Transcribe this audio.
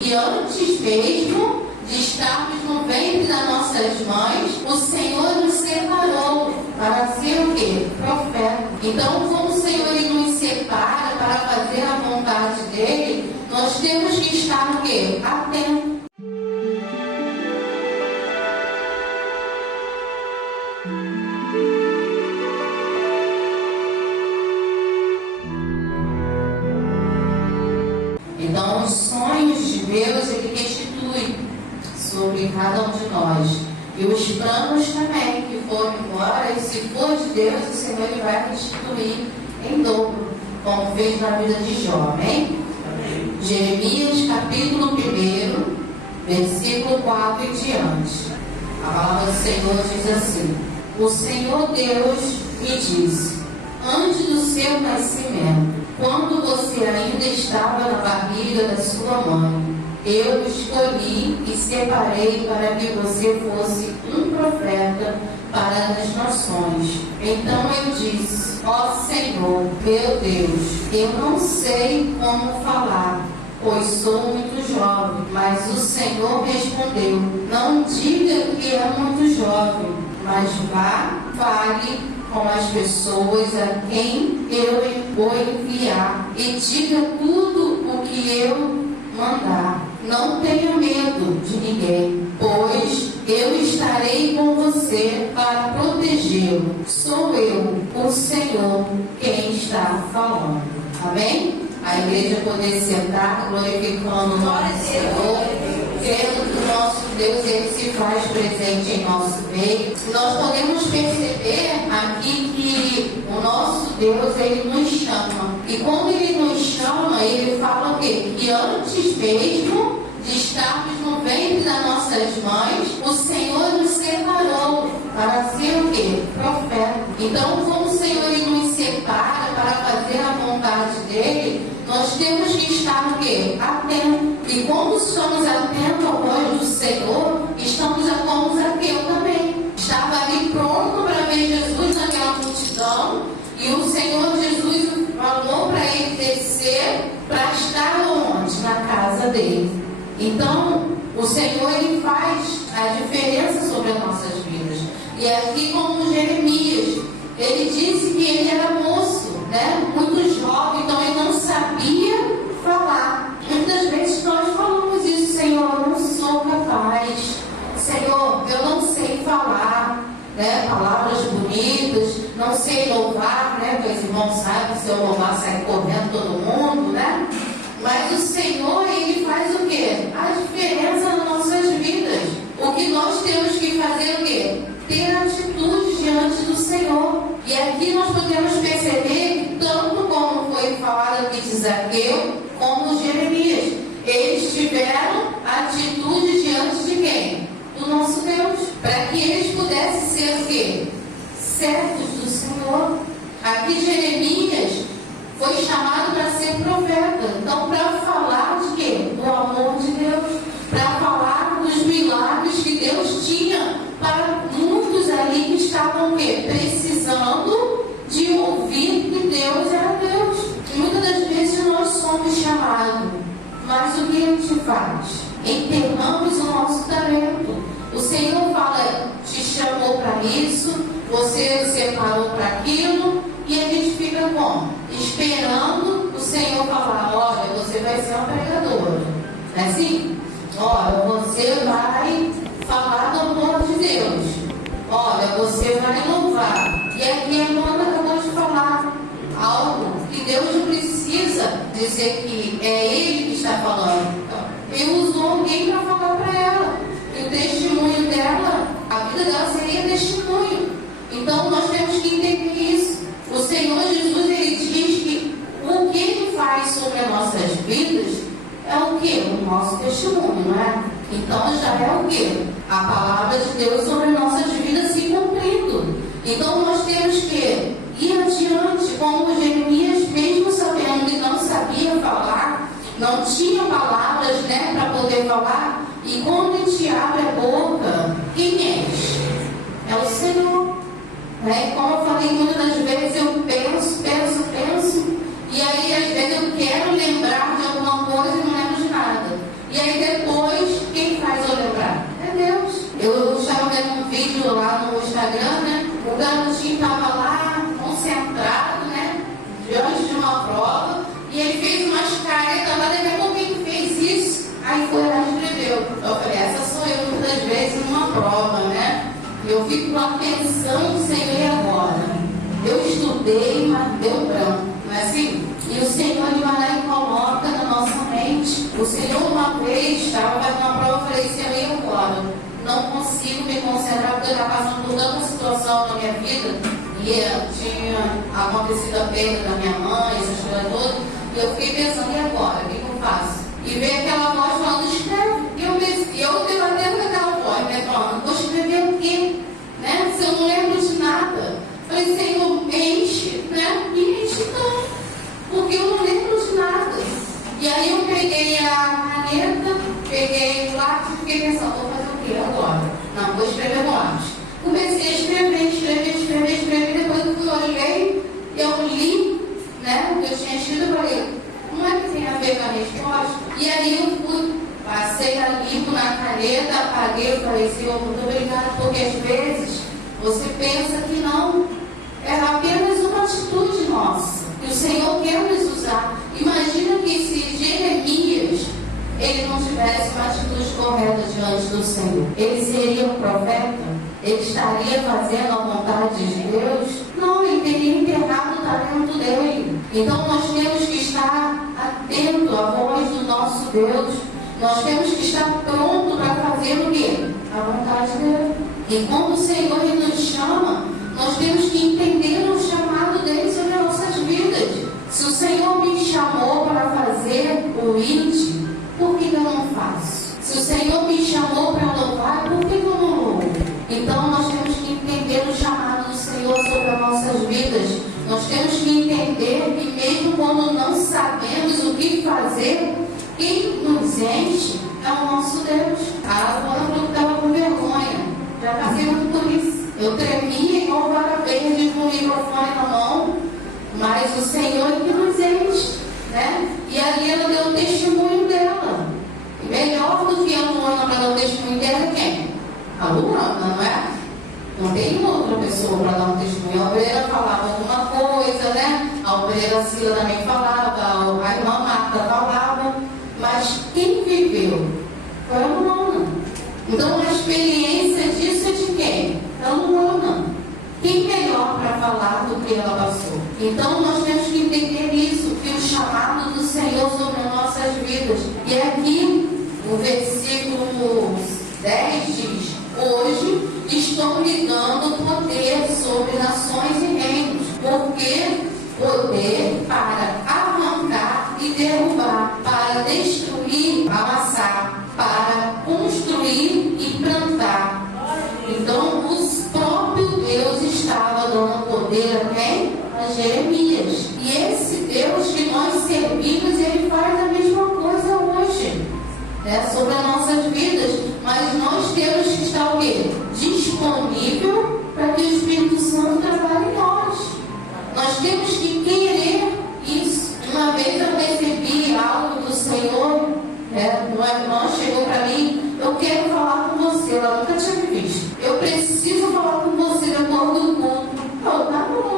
E antes mesmo de estarmos no ventre das nossas mães, o Senhor nos separou para ser o quê? Profeta. Então, como o Senhor ele nos separa para fazer a vontade dele, nós temos que estar o quê? Atentos. Então, os sonhos de Deus, ele restitui sobre cada um de nós. E os planos também, que foram embora, e se for de Deus, o Senhor ele vai restituir em dobro, como fez na vida de Jó. Amém? Amém. Jeremias, capítulo 1, versículo 4 e diante. A palavra do Senhor diz assim: o Senhor Deus me disse, antes do seu nascimento, quando você ainda estava na barriga da sua mãe, eu escolhi e separei para que você fosse um profeta para as nações. Então eu disse: ó Senhor, meu Deus, eu não sei como falar, pois sou muito jovem. Mas o Senhor respondeu: não diga que é muito jovem, mas vá, fale com as pessoas a quem eu vou enviar e diga tudo o que eu mandar. Não tenha medo de ninguém, pois eu estarei com você para protegê-lo. Sou eu, o Senhor, quem está falando. Amém? A igreja poder sentar glorificando o nome do Senhor, crendo que o nosso Deus ele se faz presente em nosso meio. Nós podemos perceber aqui que o nosso Deus ele nos chama. E quando ele nos chama, ele fala o quê? Que antes mesmo de estarmos no ventre das nossas mães, o Senhor nos separou para ser o quê? Profeta. Então, como o Senhor ele nos separa para fazer a vontade dele, nós temos que estar o quê? Atentos. E como estamos atentos à voz do Senhor, estamos como Zaqueu também. Estava ali pronto para ver Jesus naquela multidão, e o Senhor Jesus falou para ele descer para estar onde? Na casa dele. Então, o Senhor ele faz a diferença sobre as nossas vidas. E aqui como Jeremias, ele disse que ele era moço, né? Muito jovem, então ele não sabia falar. Muitas vezes nós falamos isso: Senhor, eu não sou capaz, Senhor, eu não sei falar, né? Palavras bonitas, não sei louvar, né? Porque os irmãos sabem que se eu louvar sai correndo todo mundo, né? Mas o Senhor, ele faz o quê? A diferença nas nossas vidas. O que nós temos que fazer o quê? Ter atitude diante do Senhor. E aqui nós podemos perceber que tanto como foi falado aqui de Zaqueu, como Jeremias, eles tiveram atitude diante de quem? Do nosso Deus. Para que eles pudessem ser o quê? Servos do Senhor. Aqui Jeremias foi chamado para ser profeta. Então, para falar de quê? Do amor de Deus. Para falar dos milagres que Deus tinha para muitos ali que estavam o quê? Precisando de ouvir que Deus era Deus. E muitas das vezes nós somos chamados, mas o que a gente faz? Enterramos o nosso talento. O Senhor fala: te chamou para isso, você separou para aquilo, e a gente fica como? Esperando o Senhor falar: olha, você vai ser uma pregadora. Não é assim? Olha, você vai falar do amor de Deus. Olha, você vai louvar. E aqui a Amanda acabou de falar algo que Deus não precisa dizer que é Ele que está falando. Ele usou alguém para falar para ela. E o testemunho dela, a vida dela seria testemunho. Então nós temos que entender isso. O Senhor Jesus, ele diz que o que ele faz sobre as nossas vidas é o que? O nosso testemunho, não é? Então já é o que? A palavra de Deus sobre as nossas vidas se cumprindo. Então nós temos que ir adiante, como Jeremias, mesmo sabendo que não sabia falar, não tinha palavras, né, para poder falar. E quando a gente abre a boca, quem enche? É o Senhor. Né? Como eu falei, muitas das vezes eu penso, e aí às vezes eu quero lembrar de alguma coisa e não lembro de nada. E aí depois, quem faz eu lembrar? É Deus. Eu estava vendo um vídeo lá no Instagram, né? O garotinho estava lá, concentrado, né? Diante de uma prova. E ele fez umas caretas lá, daqui a pouco ele fez isso. Aí foi lá e escreveu. Eu falei, essa sou eu muitas vezes numa prova, né? E eu fico com a atenção sem ler agora. Eu estudei, mas deu branco, não é assim? E o Senhor, ele vai lá e coloca na nossa mente. O Senhor, uma vez, estava fazendo uma prova, eu falei, Senhor, e agora? Não consigo me concentrar, porque eu estava passando por tanta situação na minha vida, e tinha acontecido a perda da minha mãe, essas coisas todas, e eu fiquei pensando, e agora? O que eu faço? E veio aquela voz falando, escreve. E eu debatendo com aquela voz, né, falando, vou escrever o quê? Né? Se eu não lembro de nada. Falei, Senhor, enche, né? E enche não, porque eu não lembro de nada. E aí eu peguei a caneta, peguei o lápis e fiquei pensando, vou fazer o quê agora? Não, vou escrever no lápis. Comecei a escrever, depois eu olhei, eu li, né, o que eu tinha escrito, eu falei, não é que tem a ver com a resposta? E aí eu fui, passei a limpo na caneta, apaguei, eu falei, Senhor, muito obrigada, porque às vezes você pensa que não, é apenas uma atitude nossa, que o Senhor quer nos usar. Imagina que se Jeremias, ele não tivesse uma atitude correta diante do Senhor, ele seria um profeta? Ele estaria fazendo a vontade de Deus? Não, ele teria enterrado o talento dele. Então nós temos que estar atento à voz do nosso Deus. Nós temos que estar pronto para fazer o quê? A vontade dele. E quando o Senhor ele nos chama, nós temos que entender o chamado dele sobre as nossas vidas. Se o Senhor me chamou para fazer o ID, por que eu não faço? Se o Senhor me chamou para louvar, por que eu não louvo? Então nós temos que entender o chamado do Senhor sobre as nossas vidas. Nós temos que entender que mesmo quando não sabemos o que fazer, quem nos enche é o nosso Deus. A Ana falou que estava com vergonha. Já passei muito por isso. Eu tremia igual vara verde com o microfone na mão, mas o Senhor é que nos enche, né? E ali ela deu o testemunho dela. E melhor do que a Luana para dar o testemunho dela é quem? A Luana, não é? Não tem outra pessoa para dar um testemunho. A obreira falava alguma coisa, né? A obreira Sila também falava, a irmã Marta falava, mas quem viveu foi a Luana. Então a experiência disso é de quem? Da Luana. Quem melhor para falar do que ela passou? Então nós temos que entender isso, que o chamado do Senhor sobre as nossas vidas. E aqui, o versículo 10 diz, hoje estou lhe dando poder sobre nações e reinos, porque poder para arrancar e derrubar, para destruir, amassar, para construir e plantar. Então o próprio Deus estava dando poder a quem? A Jeremias. E esse Deus que nós servimos, ele faz a mesma coisa hoje, né, sobre as nossas vidas. Mas nós temos que estar o quê? Disponível para que o Espírito Santo trabalhe em nós. Nós temos que querer isso. Uma vez eu recebi algo do Senhor, né? Uma irmã chegou para mim, eu quero falar com você, ela nunca tinha me visto. Eu preciso falar com você depois do culto. Tá bom.